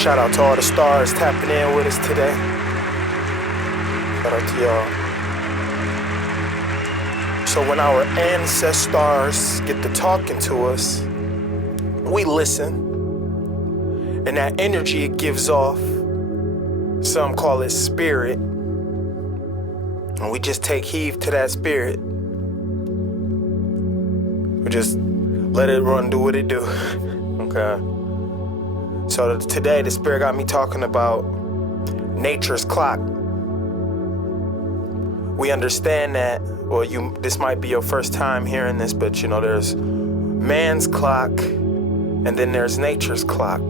Shout out to all the stars tapping in with us today. Shout out to y'all. So when our ancestors get to talking to us, we listen. And that energy it gives off, some call it spirit. And we just take heed to that spirit. We just let it run, do what it do. Okay. So today the spirit got me talking about nature's clock. We understand that, well, this might be your first time hearing this, but there's man's clock and then there's nature's clock.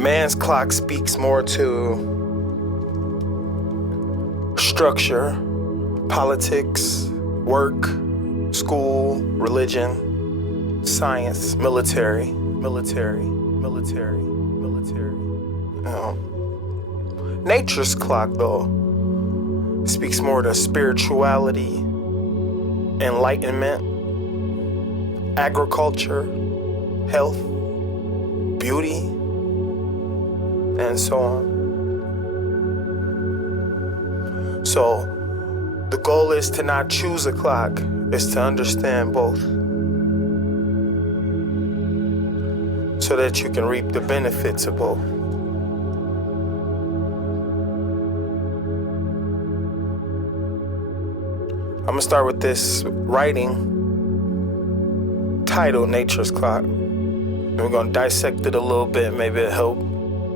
Man's clock speaks more to structure, politics, work, school, religion, science, military. Nature's clock, though, speaks more to spirituality, enlightenment, agriculture, health, beauty, and so on. So the goal is to not choose a clock, is to understand both, so that you can reap the benefits of both. I'm gonna start with this writing titled Nature's Clock. And we're gonna dissect it a little bit, maybe it'll help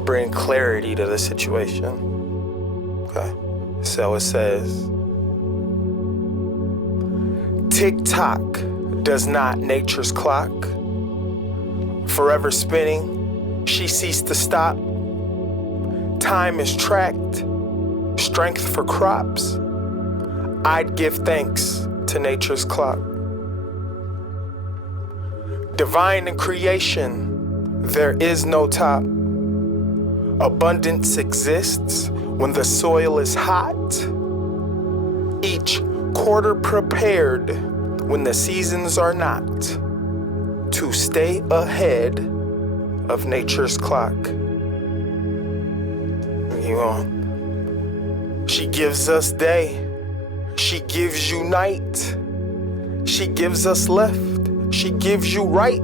bring clarity to the situation. Okay, so it says, tick-tock does not nature's clock. Forever spinning, she ceased to stop. Time is tracked, strength for crops. I'd give thanks to nature's clock. Divine in creation, there is no top. Abundance exists when the soil is hot. Each quarter prepared when the seasons are not, to stay ahead of nature's clock. Keep on. She gives us day. She gives you night. She gives us left. She gives you right.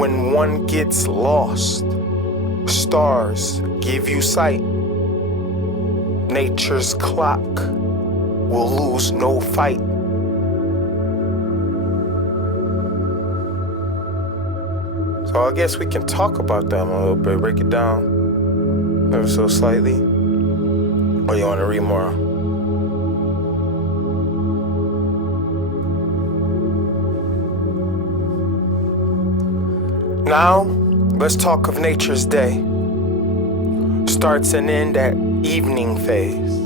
When one gets lost, stars give you sight. Nature's clock will lose no fight. So I guess we can talk about that a little bit, break it down ever so slightly. Or you want to read more? Now, let's talk of nature's day. Starts and ends at evening phase.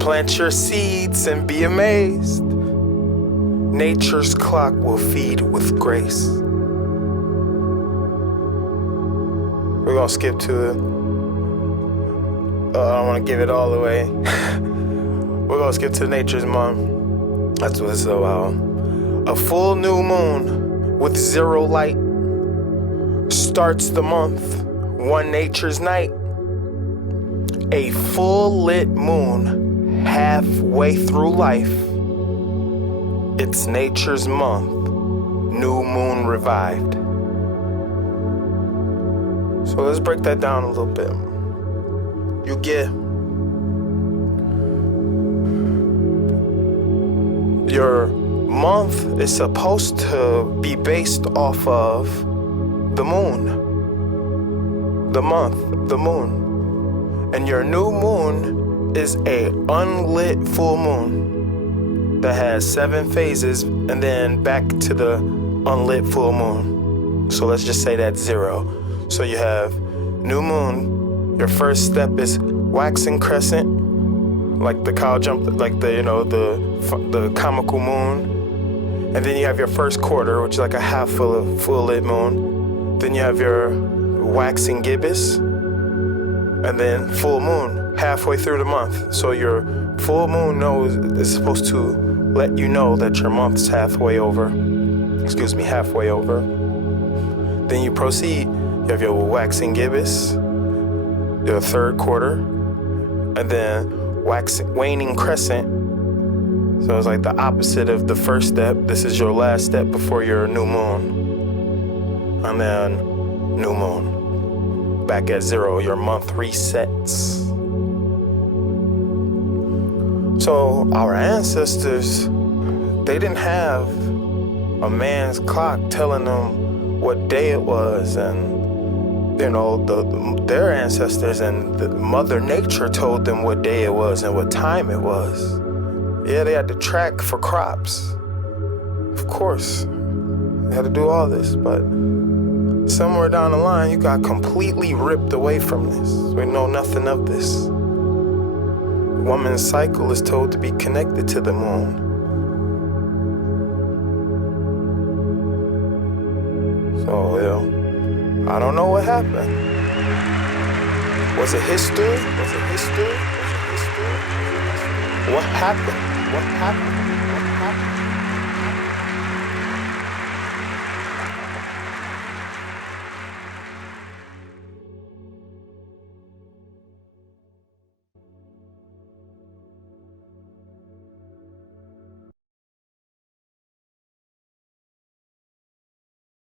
Plant your seeds and be amazed. Nature's clock will feed with grace. We're gonna skip to it. I don't wanna give it all away. We're gonna skip to nature's month. That's what it's about. A full new moon with zero light starts the month, one nature's night. A full lit moon halfway through life. It's nature's month, new moon revived. So let's break that down a little bit. You get your month is supposed to be based off of the moon. The month, the moon. And your new moon is a unlit full moon that has 7 phases and then back to the unlit full moon. So let's just say that's 0. So you have new moon, your first step is waxing crescent, like the cow jump, like the comical moon. And then you have your first quarter, which is like a half full lit moon. Then you have your waxing gibbous, and then full moon halfway through the month. So your full moon is supposed to let you know that your month's halfway over. halfway over. Then you proceed. You have your waxing gibbous, your third quarter, and then waning crescent. So it's like the opposite of the first step. This is your last step before your new moon. And then new moon. Back at zero, your month resets. So our ancestors, they didn't have a man's clock telling them what day it was, and their ancestors and the Mother Nature told them what day it was and what time it was. Yeah, they had to track for crops. Of course, they had to do all this, but somewhere down the line, you got completely ripped away from this. We know nothing of this. Woman's cycle is told to be connected to the moon. So, I don't know what happened. Was it history? What happened?